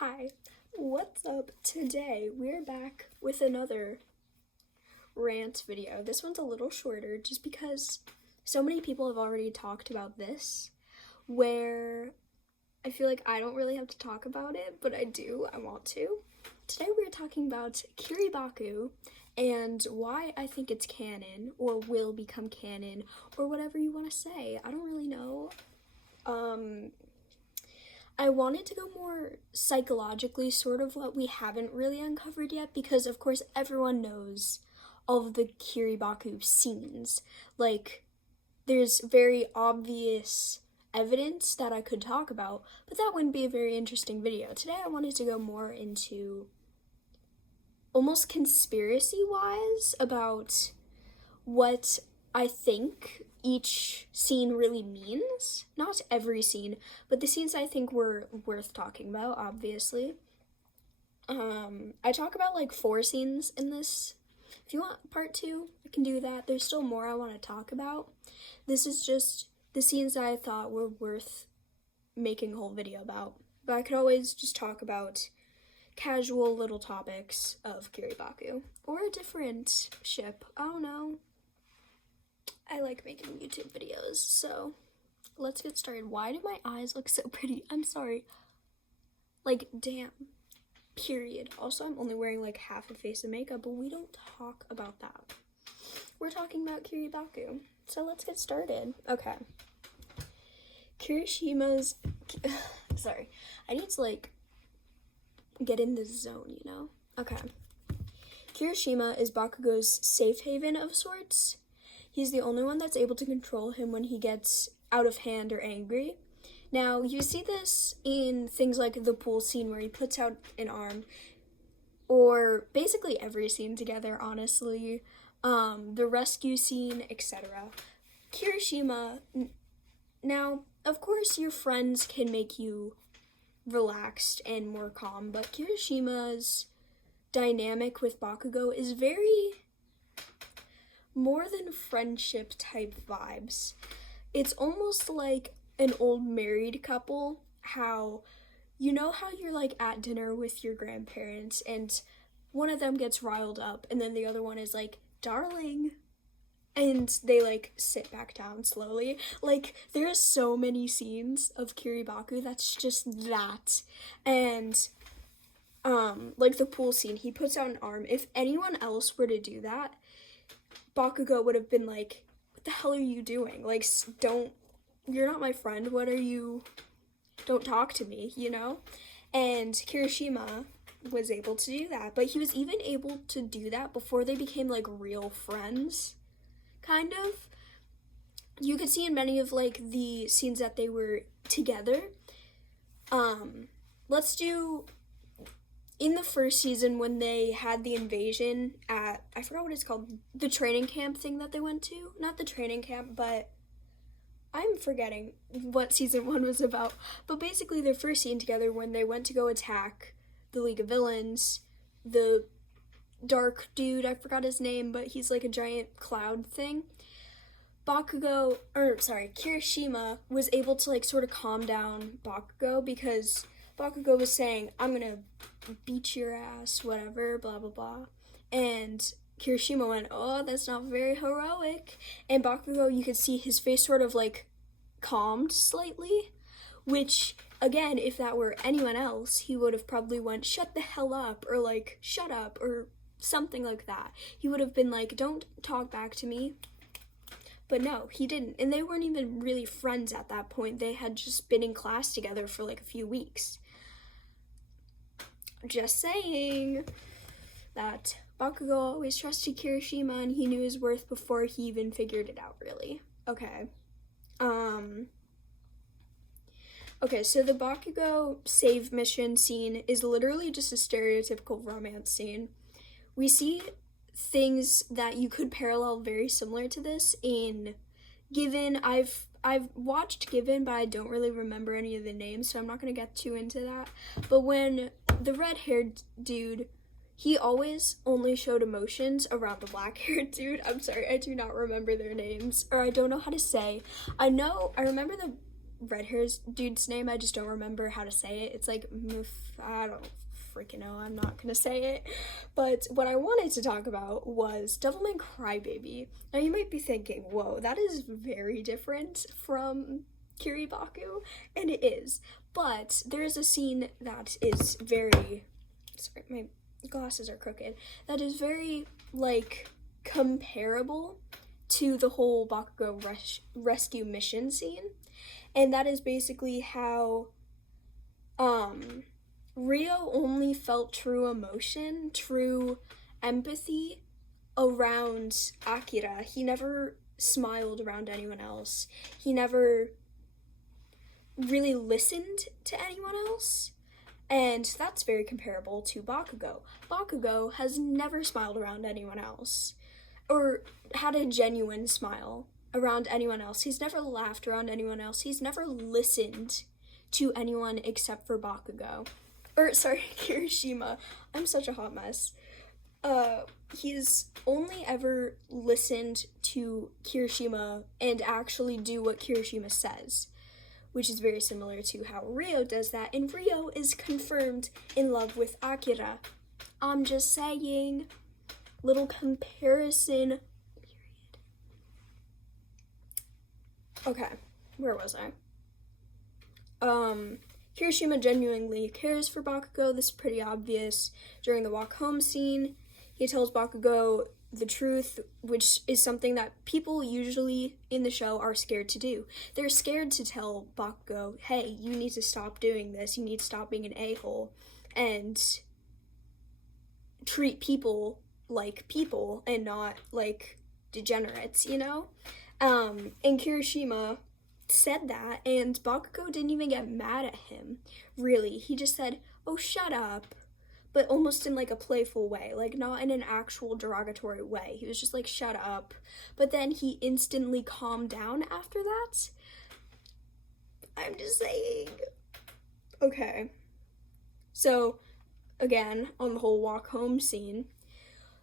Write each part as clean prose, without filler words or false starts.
Hi, what's up? Today we're back with another rant video. This one's a little shorter just because so many people have already talked about this, where I feel like I don't really have to talk about it, but I do, I want to. Today we're talking about Kiribaku and why I think it's canon or will become canon or whatever you want to say. I don't really know. I wanted to go more psychologically, sort of what we haven't really uncovered yet, because of course everyone knows all of the Kiribaku scenes. Like, there's very obvious evidence that I could talk about, but that wouldn't be a very interesting video. Today I wanted to go more into almost conspiracy-wise about what I think each scene really means. Not every scene, but the scenes I think were worth talking about, obviously. I talk about like 4 scenes in this. If you want part 2, I can do that. There's still more I want to talk about. This is just the scenes that I thought were worth making a whole video about. But I could always just talk about casual little topics of Kiribaku. Or a different ship. I don't know. I like making YouTube videos, so let's get started. Why do my eyes look so pretty? I'm sorry. Like, damn. Period. Also, I'm only wearing like half a face of makeup, but we don't talk about that. We're talking about Kiribaku. So let's get started. Okay. Kirishima's... sorry. I need to like get in the zone, you know? Okay. Kirishima is Bakugo's safe haven of sorts. He's the only one that's able to control him when he gets out of hand or angry. Now, you see this in things like the pool scene where he puts out an arm, or basically every scene together, honestly, the rescue scene, etc. Kirishima, now, of course, your friends can make you relaxed and more calm, but Kirishima's dynamic with Bakugo is very more than friendship type vibes. It's almost like an old married couple, how you know how you're like at dinner with your grandparents and one of them gets riled up and then the other one is like, darling, and they like sit back down slowly. Like, there's so many scenes of Kiribaku that's just that. And like the pool scene, he puts out an arm. If anyone else were to do that, Bakugo would have been like, what the hell are you doing? Like, you're not my friend. Don't talk to me, you know? And Kirishima was able to do that. But he was even able to do that before they became, like, real friends, kind of. You could see in many of, like, the scenes that they were together. Let's do... In the first season, when they had the invasion at, I forgot what it's called, the training camp thing that they went to. Not the training camp, but I'm forgetting what season 1 was about. But basically, their first scene together when they went to go attack the League of Villains, the dark dude, I forgot his name, but he's like a giant cloud thing. Kirishima was able to like sort of calm down Bakugo because Bakugo was saying, I'm gonna beat your ass, whatever, blah, blah, blah. And Kirishima went, oh, that's not very heroic. And Bakugo, you could see his face sort of, like, calmed slightly, which, again, if that were anyone else, he would have probably went, shut the hell up, or, like, shut up, or something like that. He would have been like, don't talk back to me. But no, he didn't. And they weren't even really friends at that point. They had just been in class together for, like, a few weeks. Just saying that Bakugo always trusted Kirishima and he knew his worth before he even figured it out, really. Okay. Okay, so the Bakugo save mission scene is literally just a stereotypical romance scene. We see things that you could parallel very similar to this in Given. I've watched Given, but I don't really remember any of the names, so I'm not going to get too into that. But when the red-haired dude, he always only showed emotions around the black-haired dude. I'm sorry, I do not remember their names, or I don't know how to say. I remember the red hair dude's name. I just don't remember how to say it. It's like I don't freaking know. I'm not gonna say it. But what I wanted to talk about was Devilman Crybaby. Now you might be thinking, whoa, that is very different from Kiribaku, and it is. But there is a scene that is very, sorry, my glasses are crooked, that is very, like, comparable to the whole Bakugo rescue mission scene. And that is basically how Ryo only felt true emotion, true empathy around Akira. He never smiled around anyone else. He never really listened to anyone else. And that's very comparable to Bakugo. Bakugo has never smiled around anyone else, or had a genuine smile around anyone else. He's never laughed around anyone else. He's never listened to anyone except for Bakugo. Kirishima. I'm such a hot mess. He's only ever listened to Kirishima and actually do what Kirishima says, which is very similar to how Ryo does that, and Ryo is confirmed in love with Akira. I'm just saying. Little comparison. Period. Okay, where was I? Kirishima genuinely cares for Bakugo. This is pretty obvious. During the walk home scene, he tells Bakugo the truth, which is something that people usually in the show are scared to do. They're scared to tell Bakugo, hey, you need to stop doing this. You need to stop being an a-hole and treat people like people and not like degenerates, you know? And Kirishima said that, and Bakugo didn't even get mad at him, really. He just said, oh, shut up, but almost in like a playful way, like not in an actual derogatory way. He was just like, shut up. But then he instantly calmed down after that. I'm just saying. Okay. So, again, on the whole walk home scene,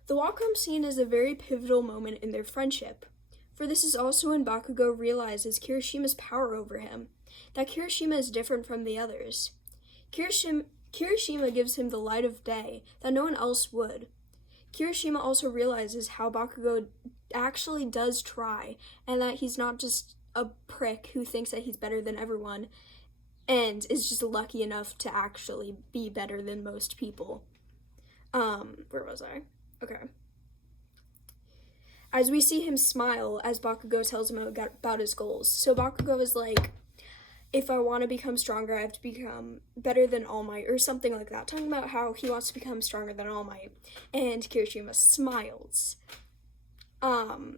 the walk home scene is a very pivotal moment in their friendship. For this is also when Bakugo realizes Kirishima's power over him, that Kirishima is different from the others. Kirishima gives him the light of day that no one else would. Kirishima also realizes how Bakugo actually does try, and that he's not just a prick who thinks that he's better than everyone, and is just lucky enough to actually be better than most people. Where was I? Okay. As we see him smile as Bakugo tells him about his goals. So Bakugo is like, if I want to become stronger, I have to become better than All Might, or something like that, talking about how he wants to become stronger than All Might. And Kirishima smiles,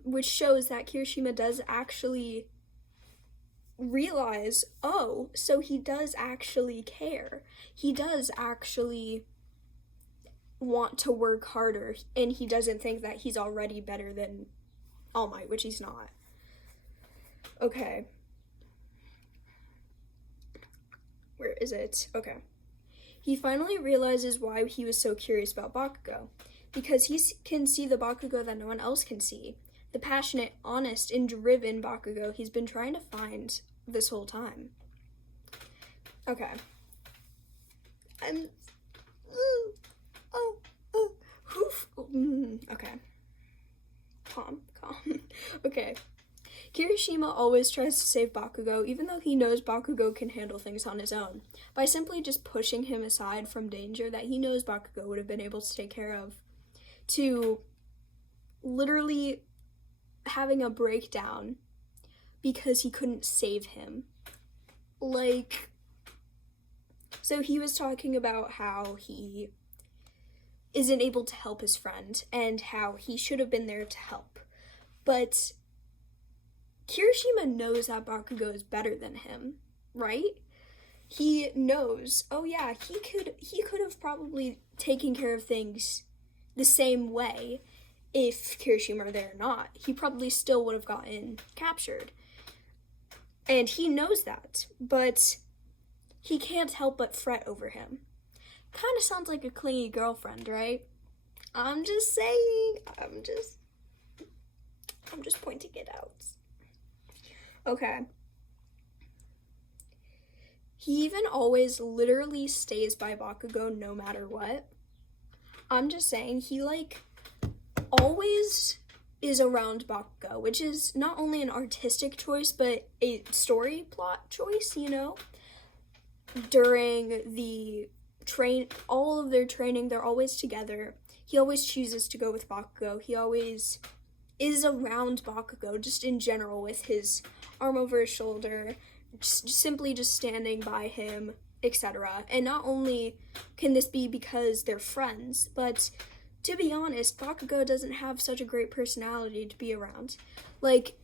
which shows that Kirishima does actually realize, oh, so he does actually care. He does actually want to work harder, and he doesn't think that he's already better than All Might, which he's not. Okay. Where is it? Okay. He finally realizes why he was so curious about Bakugo. Because he can see the Bakugo that no one else can see. The passionate, honest, and driven Bakugo he's been trying to find this whole time. Okay. Okay. Calm. Okay. Kirishima always tries to save Bakugo, even though he knows Bakugo can handle things on his own, by simply just pushing him aside from danger that he knows Bakugo would have been able to take care of, to literally having a breakdown because he couldn't save him. Like, so he was talking about how he isn't able to help his friend and how he should have been there to help. But Kirishima knows that Bakugo is better than him, right? He knows, oh yeah, he could have probably taken care of things the same way if Kirishima were there or not. He probably still would have gotten captured. And he knows that, but he can't help but fret over him. Kind of sounds like a clingy girlfriend, right? I'm just saying. I'm just pointing it out. Okay. He even always literally stays by Bakugo no matter what. I'm just saying, he like always is around Bakugo, which is not only an artistic choice, but a story plot choice, you know? During the all of their training, they're always together. He always chooses to go with Bakugo. He always is around Bakugo, just in general, with his arm over his shoulder, simply just standing by him, etc. And not only can this be because they're friends, but to be honest, Bakugo doesn't have such a great personality to be around. Like,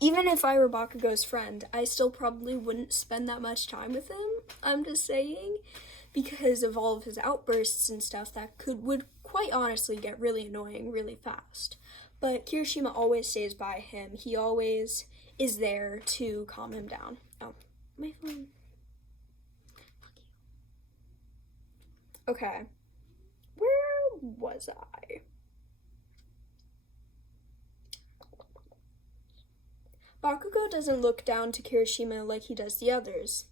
even if I were Bakugo's friend, I still probably wouldn't spend that much time with him. I'm just saying, because of all of his outbursts and stuff that would quite honestly get really annoying really fast. But Kirishima always stays by him. He always is there to calm him down. Oh, my phone. Fuck you. Okay. Where was I? Bakugo doesn't look down to Kirishima like he does the others.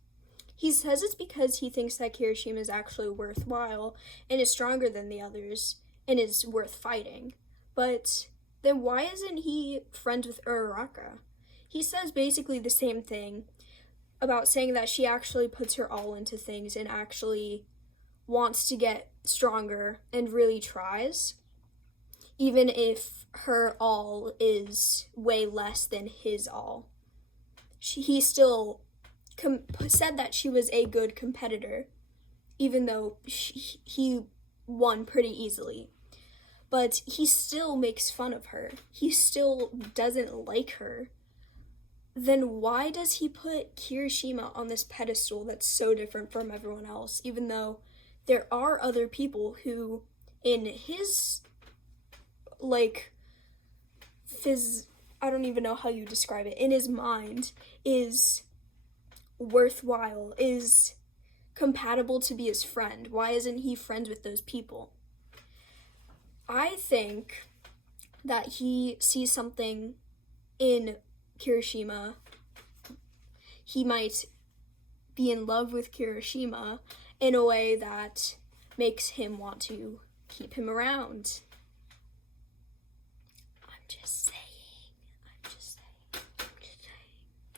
He says it's because he thinks that Kirishima is actually worthwhile and is stronger than the others and is worth fighting. But then why isn't he friends with Uraraka? He says basically the same thing about saying that she actually puts her all into things and actually wants to get stronger and really tries, even if her all is way less than his all. He still said that she was a good competitor, even though he won pretty easily. But he still makes fun of her. He still doesn't like her. Then why does he put Kirishima on this pedestal that's so different from everyone else, even though there are other people who, in his, like, I don't even know how you describe it, in his mind, is worthwhile, is compatible to be his friend? Why isn't he friends with those people? I think that he sees something in Kirishima. He might be in love with Kirishima in a way that makes him want to keep him around. I'm just saying.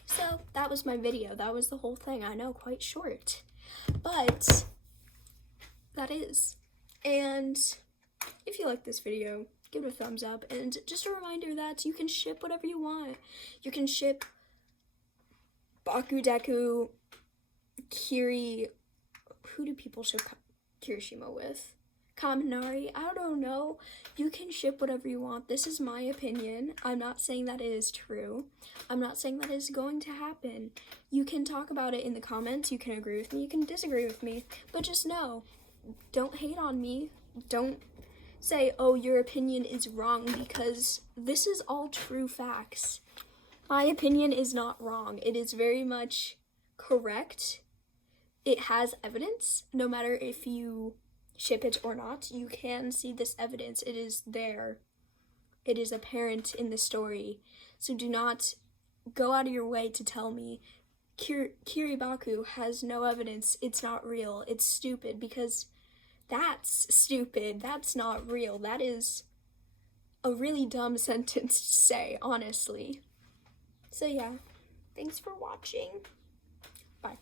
So that was my video. That was the whole thing. I know, quite short, but that is. And if you like this video, give it a thumbs up. And just a reminder that you can ship whatever you want. You can ship Bakudeku, who do people ship Kirishima with? Kaminari, I don't know. You can ship whatever you want. This is my opinion. I'm not saying that it is true. I'm not saying that it's going to happen. You can talk about it in the comments. You can agree with me. You can disagree with me. But just know, don't hate on me. Don't say, oh, your opinion is wrong, because this is all true facts. My opinion is not wrong. It is very much correct. It has evidence. No matter if you ship it or not, you can see this evidence. It is there. It is apparent in the story. So do not go out of your way to tell me Kiribaku has no evidence. It's not real. It's stupid, because that's stupid. That's not real. That is a really dumb sentence to say, honestly. So yeah, thanks for watching. Bye.